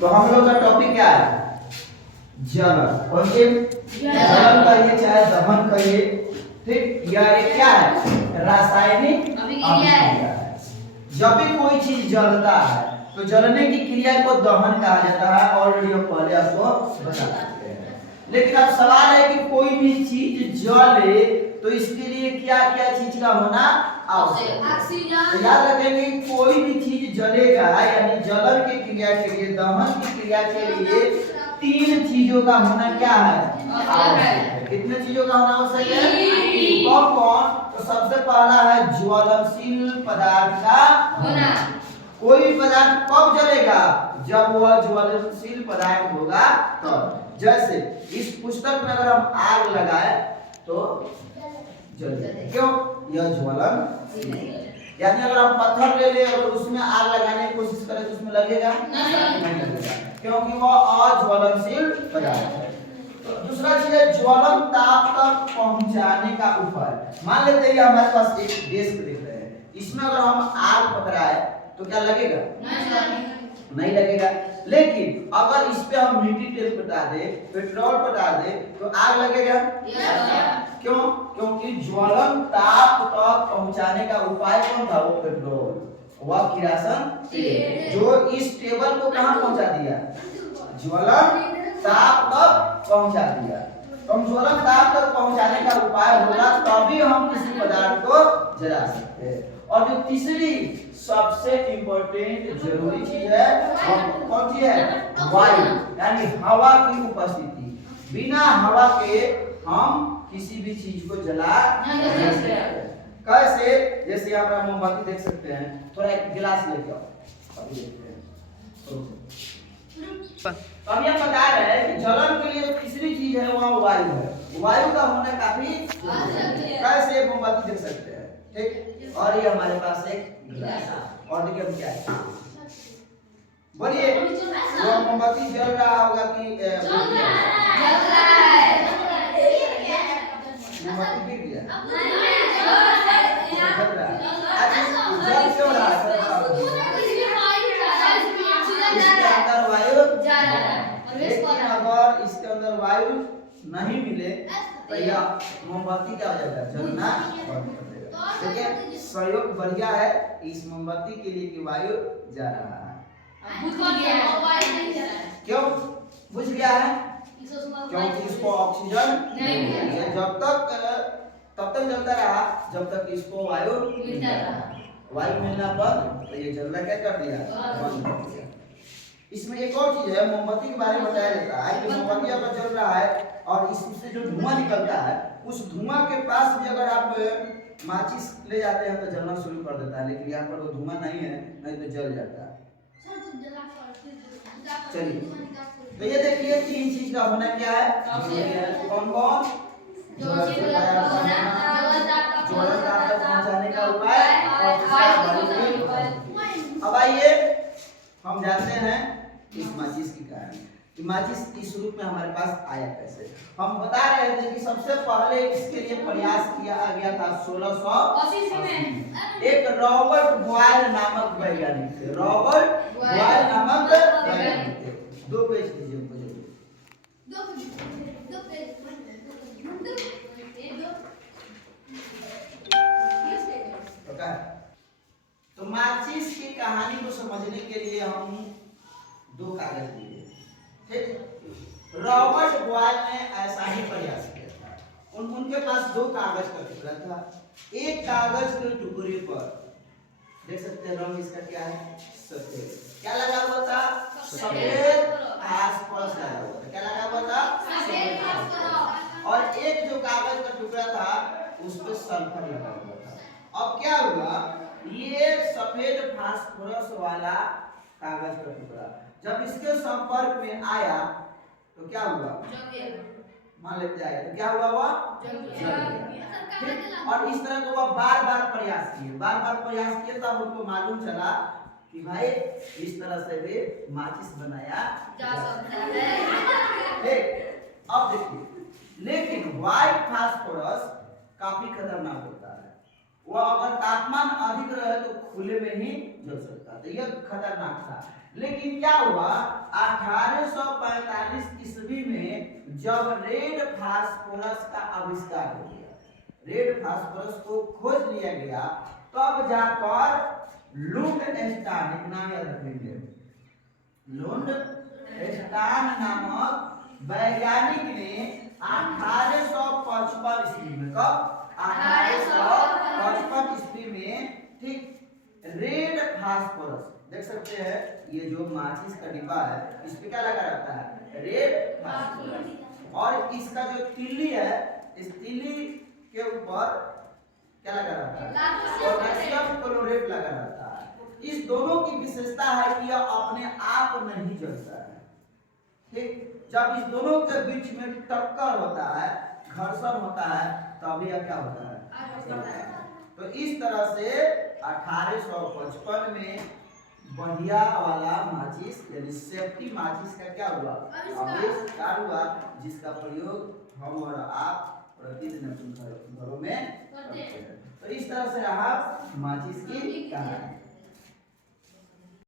तो हम लोग का टॉपिक क्या है? जलन। और ये जलन कहिए चाहे दहन कहिए, ठीक, यह एक क्या है? रासायनिक अभिक्रिया है। जब भी कोई चीज जलता है तो जलने की क्रिया को दहन कहा जाता है। ऑलरेडी हम पहले आपको बता चुके हैं। लेकिन अब सवाल है कि कोई भी चीज जले तो इसके लिए क्या क्या चीज का होना आवश्यक है? तो याद रखेंगे कोई भी चीज जलेगा यानी जलन की क्रिया के लिए, दहन की क्रिया के लिए 3 चीजों का होना क्या है? आवश्यक है। कितने चीजों का होना आवश्यक है? कौन कौन? तो सबसे पहला है ज्वलनशील पदार्थ का होना। कोई भी पदार्थ कब जलेगा? जब वह ज्वलनशील पदार्थ होगा तो। जैसे इस पुस्तक में अगर हम आग लगाए तो जल जाए, क्यों? यह ज्वलनशील है। यानी अगर हम पत्थर ले ले और उसमें आग लगाने की कोशिश करें तो उसमें लगेगा? नहीं लगेगा, क्योंकि वह अज्वलनशील पदार्थ है। तो दूसरा चीज है ज्वलन ताप तक पहुंचाने का उपाय। मान लेते हैं हमारे पास एक डेस्क दिख रहा है, इसमें अगर हम आग पकड़ाए तो क्या लगेगा? नहीं लगेगा। लेकिन अगर इस पे हम मिट्टी तेल पटा दे, पेट्रोल पटा दे तो आग लगेगा? क्यों? क्योंकि ज्वलन ताप तक पहुंचाने का उपाय कौन था? वो पेट्रोल, वह किरासन तेल, जो इस टेबल को कहां पहुंचा दिया? ज्वलन ताप तक पहुंचा दिया। तो हम ज्वलन ताप तक पहुंचाने का उपाय होगा तभी हम किसी पदार्थ को जला सकते हैं। और जो तीसरी सबसे इंपॉर्टेंट जरूरी चीज है वो कौन सी है? वायु, यानी हवा की उपस्थिति। बिना हवा के हम किसी भी चीज को जला नहीं सकते। कैसे? जैसे यहाँ पर मोमबत्ती देख सकते हैं, थोड़ा एक गिलास लेके आओ, अभी देखते हैं। तो हम यह बता रहे हैं कि जलन के लिए तीसरी चीज है वह वायु है। वायु का होना काफी कैसे? मोमबत्ती देख सकते हैं, ठीक, और ये हमारे पास एक गिलास है। और देखिए हम क्या है, बोलिए वो मोमबत्ती जल रहा होगा कि जल रहा है? मोमबत्ती गिर गया, जल रहा है। जल क्यों रहा है? इसके अंदर वायु जा रहा है। लेकिन अगर इसके अंदर वायु नहीं मिले तो यह मोमबत्ती क्या हो जाएगा? जलना बंद कर देगा। देखिए सहयोग बढ़िया है इस मोमबत्ती के लिए कि वायु जा रहा है। क्यों बुझ गया है? क्योंकि इसको ऑक्सीजन नहीं मिला। जब तक तब तक जलता रहा जब तक इसको वायु मिलता रहा। वायु मिलना बंद तो ये जलना क्या कर दिया? बंद कर दिया। इसमें एक और चीज है, मोमबत्ती के बारे में बताया जाता है कि मोमबत्ती अगर जल रहा है और इससे जो धुआं निकलता है उस धुआं के पास भी अगर आप माचिस ले जाते हैं तो जलना शुरू कर देता है। लेकिन यहाँ पर वो धुआं नहीं है, नहीं तो जल जाता है। चलिए तो ये देखिए 3 चीज का होना क्या है? कौन कौन? ज्वलन ताप तक पहुंचाने का उपाय। अब आइए हम जानते हैं इस माचिस की कहानी कि माचिस इस रूप में हमारे पास आया कैसे। हम बता रहे थे कि सबसे पहले इसके लिए प्रयास किया गया था 1680 में। एक रॉबर्ट बॉयल नामक वैज्ञानिक थे। रॉबर्ट बॉयल नामक वैज्ञानिक थे। 2 पेज दीजिए मुझे। तो माचिस की कहानी को समझने के लिए हम 2 कागज लिए, ठीक। रॉबर्ट बॉयल ने ऐसा ही प्रयास किया था। उनके पास 2 कागज का टुकड़ा था। एक कागज के टुकड़े पर देख सकते हैं रंग इसका क्या है? सफेद। क्या लगा हुआ था? सफेद फास्फोरस लगा हुआ था। क्या लगा हुआ था? सफेद फास्फोरस। और एक जो कागज का टुकड़ा था उस पर सल्फर लगा हुआ था। अब क्या हुआ? ये सफेद फास्फोरस वाला कागज का टुकड़ा जब इसके संपर्क में आया तो क्या हुआ? मान लेते आया तो क्या हुआ? वह जल गया। और इस तरह का वह बार बार प्रयास किए तब उनको मालूम चला कि भाई इस तरह से भी माचिस बनाया जा सकता है। अब देखिए, लेकिन व्हाइट फास्फोरस काफी खतरनाक होता है। वह अगर तापमान अधिक रहे तो खुले में ही जल सकता है। तो ये खतरनाक था। लेकिन क्या हुआ 1845 ईस्वी में जब रेड फास्फोरस का आविष्कार हो गया, रेड फास्फोरस को खोज लिया गया, तब जाकर लुंडस्टान, एक नाम याद रखेंगे, लुंडस्टान नामक वैज्ञानिक ने 1855 ईस्वी में, कब 1855 ईस्वी में, ठीक, रेड फास्फोरस देख सकते हैं, ये जो माचिस का डिब्बा है इस पे क्या लगा रहता है, रेड फास्फोरस, और इसका जो तिल्ली है, इस तिल्ली के ऊपर क्या लगा रहता है, पोटेशियम क्लोराइड लगा रहता है। इस दोनों की विशेषता है कि यह अपने आप नहीं जलता है, ठीक। जब इस दोनों के बीच में टक्कर होता है, घर्षण होता है, तभी यह क्या होता है। तो इस तरह से 1855 में बढ़िया वाला माचिस यानी सेफ्टी माचिस का क्या हुआ, आविष्कार हुआ, जिसका प्रयोग हम और आप प्रतिदिन अपने घरों में करते हैं। तो इस तरह से रहा माचिस की कहानी।